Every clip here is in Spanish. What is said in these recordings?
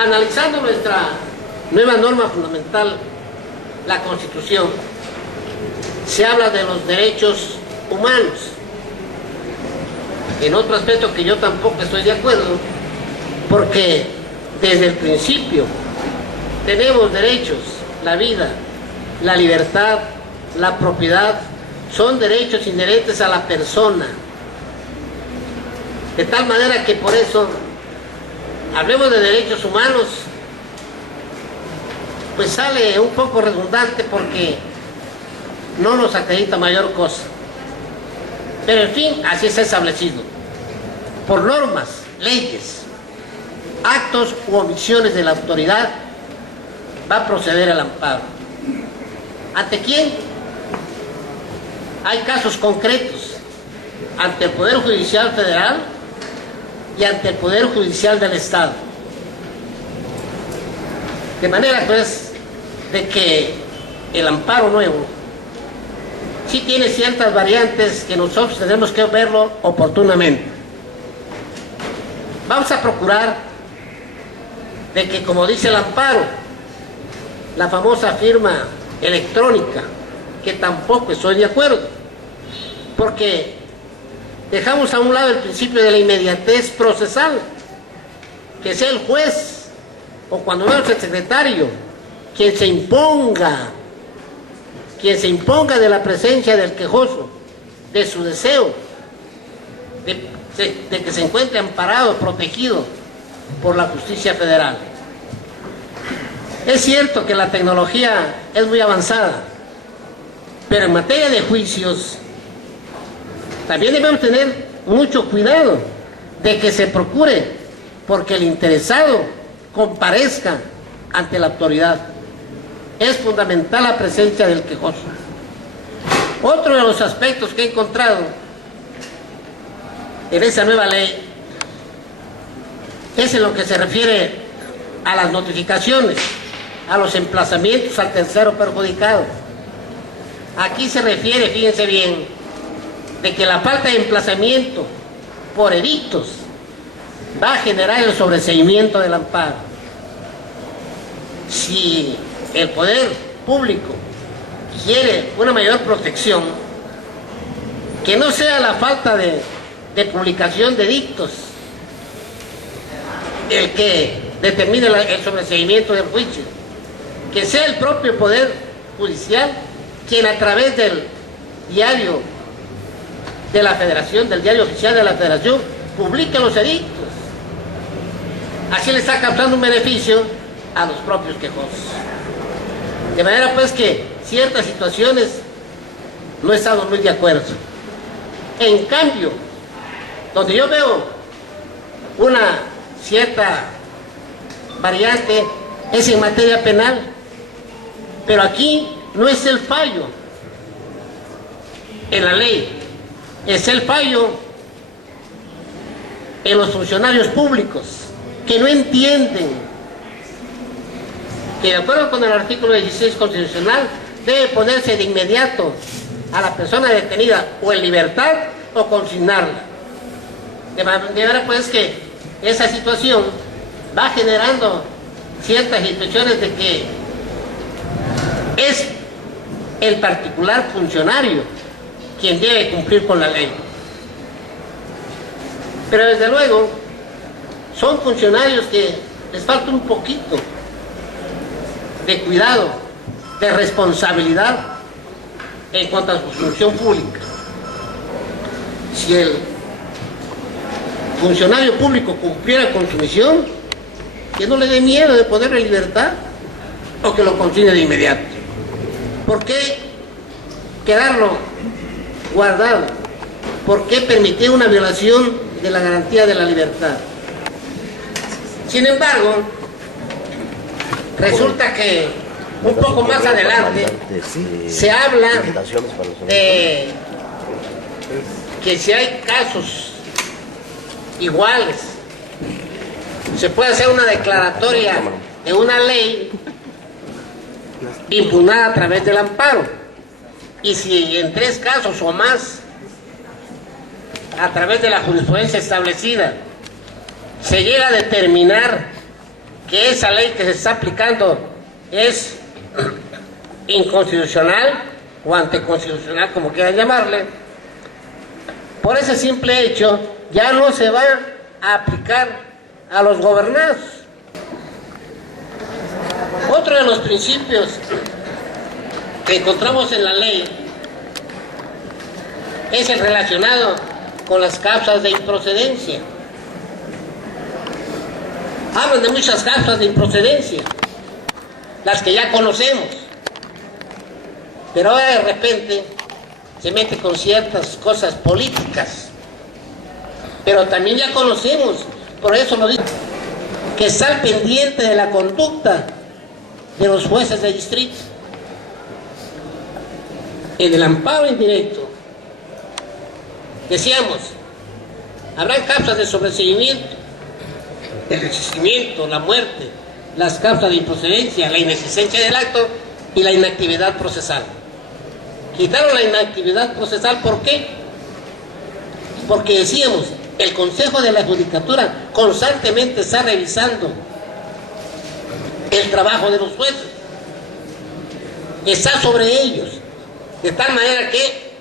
Analizando nuestra nueva norma fundamental, la Constitución, se habla de los derechos humanos. En otro aspecto que yo tampoco estoy de acuerdo, porque desde el principio tenemos derechos, la vida, la libertad, la propiedad, son derechos inherentes a la persona. De tal manera que por eso, hablemos de derechos humanos, pues sale un poco redundante porque no nos acredita mayor cosa. Pero en fin, así está establecido. Por normas, leyes, actos u omisiones de la autoridad, va a proceder el amparo. ¿Ante quién? Hay casos concretos. Ante el Poder Judicial Federal y ante el Poder Judicial del Estado. De manera, pues, de que el amparo nuevo sí tiene ciertas variantes que nosotros tenemos que verlo oportunamente. Vamos a procurar de que, como dice el amparo, la famosa firma electrónica, que tampoco estoy de acuerdo, porque dejamos a un lado el principio de la inmediatez procesal, que sea el juez, o cuando menos el secretario, quien se imponga de la presencia del quejoso, de su deseo, de que se encuentre amparado, protegido por la justicia federal. Es cierto que la tecnología es muy avanzada, pero en materia de juicios también debemos tener mucho cuidado de que se procure porque el interesado comparezca ante la autoridad. Es fundamental la presencia del quejoso. Otro de los aspectos que he encontrado en esa nueva ley es en lo que se refiere a las notificaciones, a los emplazamientos al tercero perjudicado. Aquí se refiere, fíjense bien, de que la falta de emplazamiento por edictos va a generar el sobreseimiento del amparo. Si el poder público quiere una mayor protección, que no sea la falta de publicación de edictos el que determine el sobreseimiento del juicio, que sea el propio poder judicial quien a través del diario de la Federación, del diario oficial de la Federación, publique los edictos. Así le está causando un beneficio a los propios quejosos. De manera pues que ciertas situaciones no he estado muy de acuerdo. En cambio, donde yo veo una cierta variante es en materia penal, pero aquí no es el fallo en la ley, es el fallo en los funcionarios públicos que no entienden que de acuerdo con el artículo 16 constitucional debe ponerse de inmediato a la persona detenida o en libertad o consignarla. De manera pues que esa situación va generando ciertas situaciones de que es el particular funcionario quien debe cumplir con la ley. Pero desde luego son funcionarios que les falta un poquito de cuidado, de responsabilidad en cuanto a su función pública. Si el funcionario público cumpliera con su misión, que no le dé miedo de ponerle libertad o que lo consigne de inmediato. ¿Por qué quedarlo guardado? ¿Por qué permitir una violación de la garantía de la libertad? Sin embargo, resulta que un poco más adelante se habla de que si hay casos iguales, se puede hacer una declaratoria de una ley impugnada a través del amparo. Y si en 3 casos o más, a través de la jurisprudencia establecida, se llega a determinar que esa ley que se está aplicando es inconstitucional o anticonstitucional, como quieran llamarle, por ese simple hecho ya no se va a aplicar a los gobernados. Otro de los principios que encontramos en la ley es el relacionado con las causas de improcedencia. Hablan de muchas causas de improcedencia, las que ya conocemos, pero ahora de repente se mete con ciertas cosas políticas, pero también ya conocemos, por eso lo digo, que está al pendiente de la conducta de los jueces de distrito. En el amparo indirecto, decíamos, habrá causas de sobreseimiento, el resistimiento, la muerte, las causas de improcedencia, la inexistencia del acto y la inactividad procesal. Quitaron la inactividad procesal, ¿por qué? Porque decíamos, el Consejo de la Judicatura constantemente está revisando el trabajo de los jueces, está sobre ellos, de tal manera que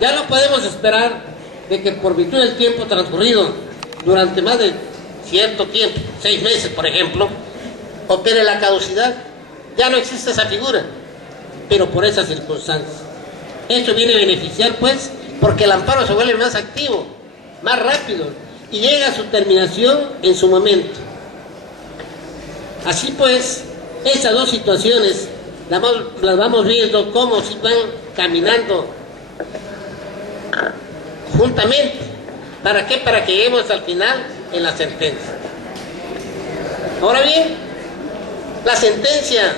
ya no podemos esperar de que por virtud del tiempo transcurrido durante más de cierto tiempo, 6 meses por ejemplo, opere la caducidad. Ya no existe esa figura, pero por esas circunstancias. Esto viene a beneficiar pues, porque el amparo se vuelve más activo, más rápido, y llega a su terminación en su momento. Así pues, esas dos situaciones las vamos viendo cómo se van caminando juntamente. ¿Para qué? Para que lleguemos al final en la sentencia. Ahora bien, la sentencia,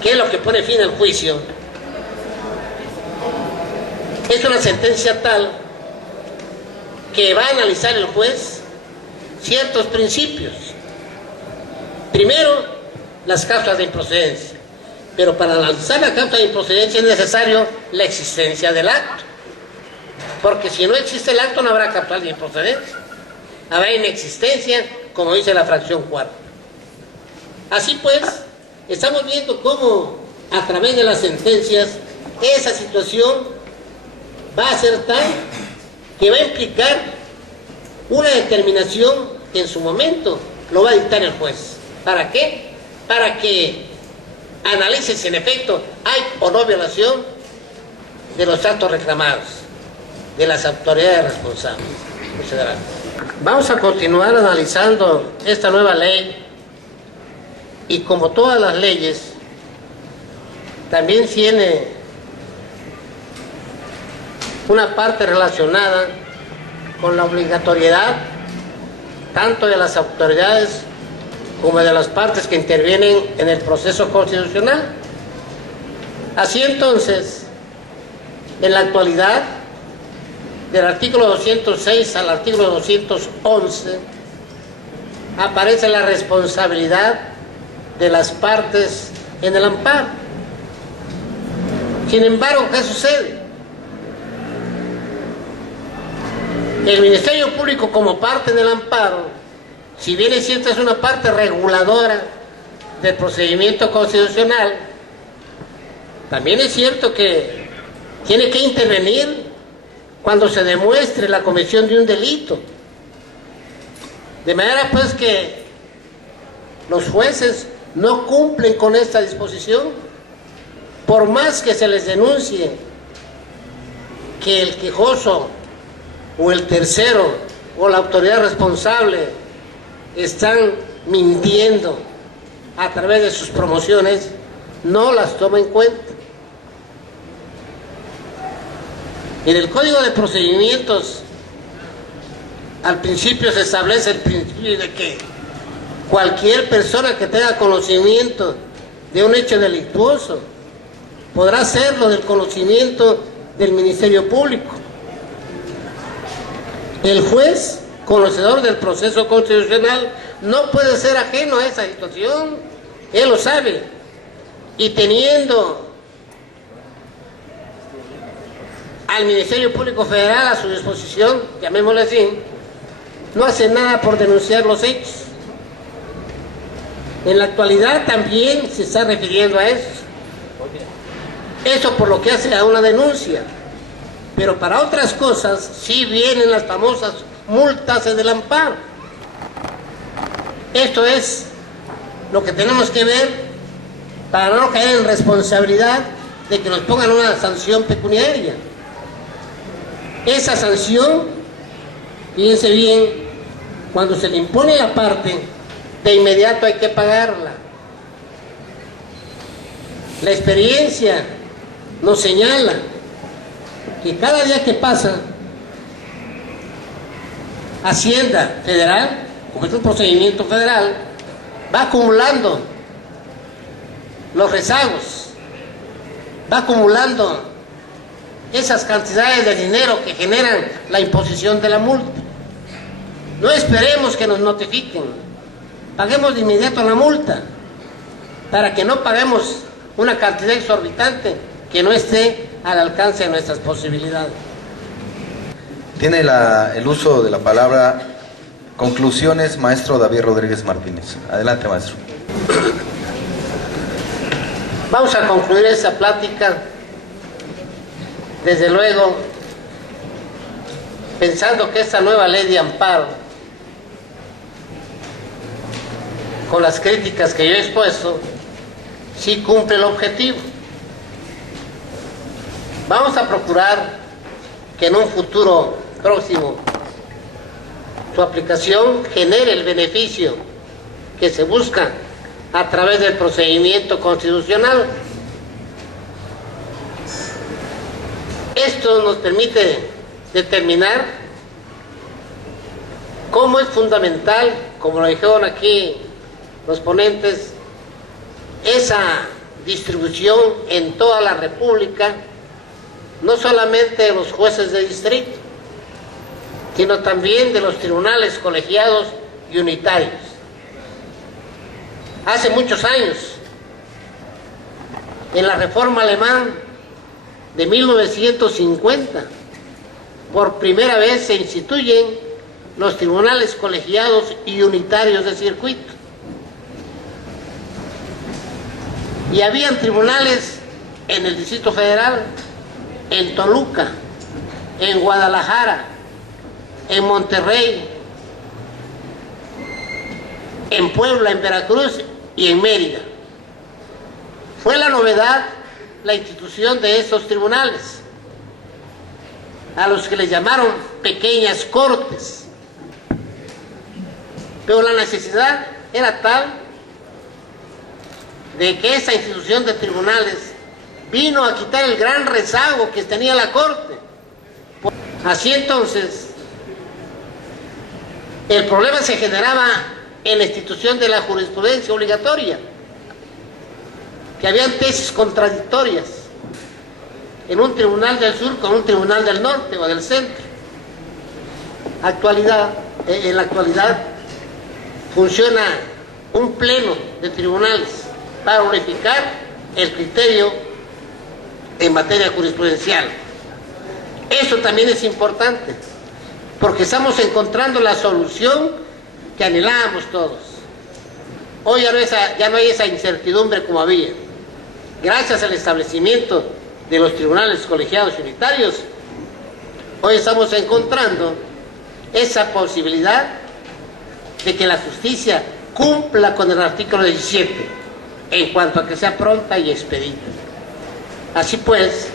que es lo que pone fin al juicio, es una sentencia tal que va a analizar el juez ciertos principios. Primero, las causas de improcedencia. Pero para analizar la causa de improcedencia es necesario la existencia del acto. Porque si no existe el acto no habrá causa de improcedencia. Habrá inexistencia, como dice la fracción cuarta. Así pues, estamos viendo cómo a través de las sentencias esa situación va a ser tal que va a implicar una determinación que en su momento lo va a dictar el juez. ¿Para qué? Para que analice si en efecto hay o no violación de los actos reclamados de las autoridades responsables. Muchas gracias. Vamos a continuar analizando esta nueva ley y, como todas las leyes, también tiene una parte relacionada con la obligatoriedad tanto de las autoridades como de las partes que intervienen en el proceso constitucional. Así entonces, en la actualidad, del artículo 206 al artículo 211, aparece la responsabilidad de las partes en el amparo. Sin embargo, ¿qué sucede? El Ministerio Público, como parte del amparo, si bien es cierto es una parte reguladora del procedimiento constitucional, también es cierto que tiene que intervenir cuando se demuestre la comisión de un delito. De manera pues que los jueces no cumplen con esta disposición, por más que se les denuncie que el quejoso o el tercero o la autoridad responsable están mintiendo a través de sus promociones, no las toma en cuenta. En el Código de Procedimientos, al principio se establece el principio de que cualquier persona que tenga conocimiento de un hecho delictuoso podrá hacerlo del conocimiento del Ministerio Público. El juez, conocedor del proceso constitucional, no puede ser ajeno a esa situación. Él lo sabe. Y teniendo al Ministerio Público Federal a su disposición, llamémosle así, no hace nada por denunciar los hechos. En la actualidad también se está refiriendo a eso. Eso por lo que hace a una denuncia. Pero para otras cosas sí vienen las famosas multas en el amparo. Esto es lo que tenemos que ver para no caer en responsabilidad de que nos pongan una sanción pecuniaria. Esa sanción, fíjense bien, cuando se le impone la parte, de inmediato hay que pagarla. La experiencia nos señala que cada día que pasa, Hacienda Federal, como es un procedimiento federal, va acumulando los rezagos, va acumulando esas cantidades de dinero que generan la imposición de la multa. No esperemos que nos notifiquen, paguemos de inmediato la multa, para que no paguemos una cantidad exorbitante que no esté al alcance de nuestras posibilidades. Tiene el uso de la palabra conclusiones, maestro David Rodríguez Martínez. Adelante, maestro. Vamos a concluir esta plática, desde luego, pensando que esta nueva ley de amparo, con las críticas que yo he expuesto, sí cumple el objetivo. Vamos a procurar que en un futuro próximo su aplicación genere el beneficio que se busca a través del procedimiento constitucional. Esto nos permite determinar cómo es fundamental, como lo dijeron aquí los ponentes, esa distribución en toda la República, no solamente de los jueces de distrito, sino también de los tribunales colegiados y unitarios. Hace muchos años, en la reforma alemana de 1950, por primera vez se instituyen los tribunales colegiados y unitarios de circuito. Y habían tribunales en el Distrito Federal, en Toluca, en Guadalajara, en Monterrey, en Puebla, en Veracruz y en Mérida. Fue la novedad la institución de esos tribunales, a los que les llamaron pequeñas cortes. Pero la necesidad era tal de que esa institución de tribunales vino a quitar el gran rezago que tenía la Corte. Así entonces, el problema se generaba en la institución de la jurisprudencia obligatoria, que habían tesis contradictorias en un tribunal del sur con un tribunal del norte o del centro. En la actualidad funciona un pleno de tribunales para unificar el criterio en materia jurisprudencial. Eso también es importante, porque estamos encontrando la solución que anhelábamos todos. Hoy ya no hay esa incertidumbre como había. Gracias al establecimiento de los tribunales colegiados y unitarios, hoy estamos encontrando esa posibilidad de que la justicia cumpla con el artículo 17 en cuanto a que sea pronta y expedita. Así pues,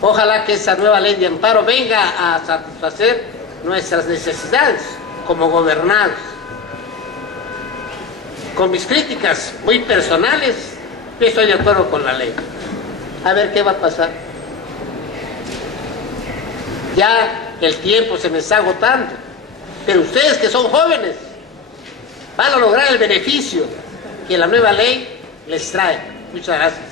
ojalá que esa nueva ley de amparo venga a satisfacer nuestras necesidades como gobernados. Con mis críticas muy personales, yo estoy de acuerdo con la ley. A ver qué va a pasar. Ya el tiempo se me está agotando, pero ustedes que son jóvenes van a lograr el beneficio que la nueva ley les trae. Muchas gracias.